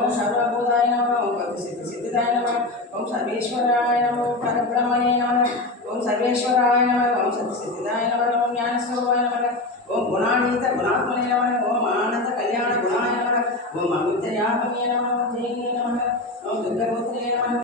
ओम सर्वभूताय नमः ओम गतिसिद्धिसिद्धिदाय नमः ओम सर्वेश्वराय नमः ओम परब्रह्मणे नमः ओम सर्वेश्वराय नमः ओम सत्सिद्धिदाय नमः ओम ज्ञानस्वरूपाय नमः ओम गुणातीत गुणात्मने नमः ओम आनंद कल्याण गुणाय नमः ओम अविद्यात्मने नमः ओम जैने नमः ओम दुर्गापुत्रे नमः